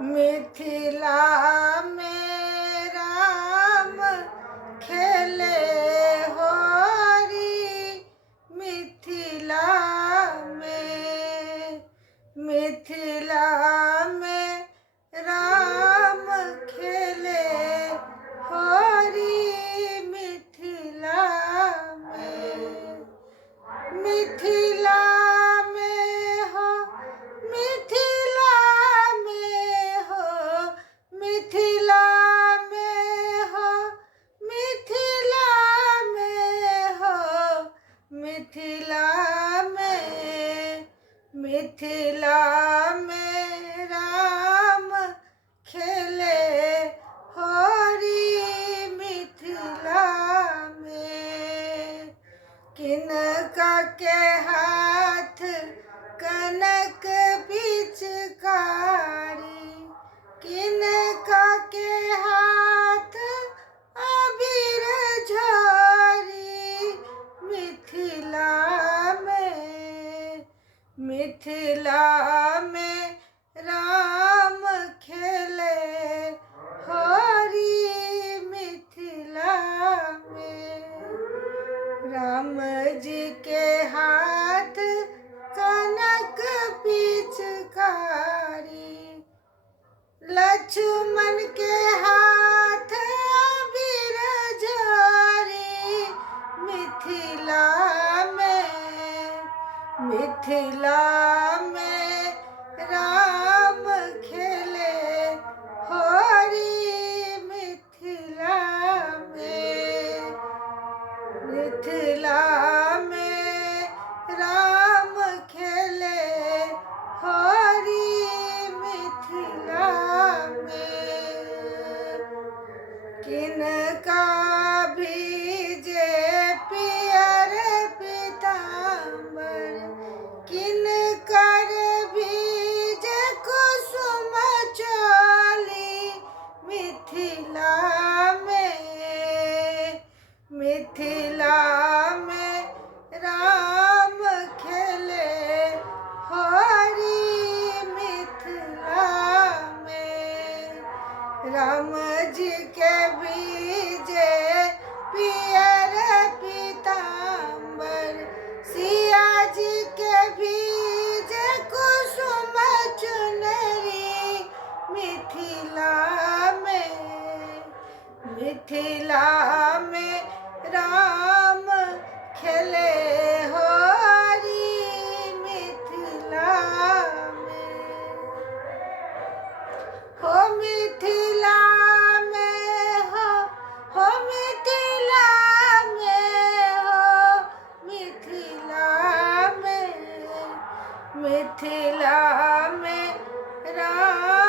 मिथिला में राम खेले होरी। मिथिला में राम खेले होरी। मिथिला में हो, मिथिला में हो, मिथिला में हो, मिथिला में हो, मिथिला में राम खेले होरी। मिथिला में किनका के हाथ कनक पिचकारी। किनका के हाथ अबीर झोरी। मिथिला में राम खेले होरी। मिथिला में राम जी के हाथ कनक पिचकारी। लक्ष्मण के हाथ अबीर झोरी। मिथिला में राम खेले होरी। मिथिला में राम खेले होरी। मिथिला में किनका भीजे पियर पीताम्बर। किनकर भीजे कुसुम चोली। मिथिला में राम खेले होरी। मिथिला में राम जी के भीजे पियर पीताम्बर। सिया जी के भीजे कुसुम चुनरी। मिथिला में राम खेले होरी। मिथिला में हो, मिथिला में हो, मिथिला में हो, मिथिला में राम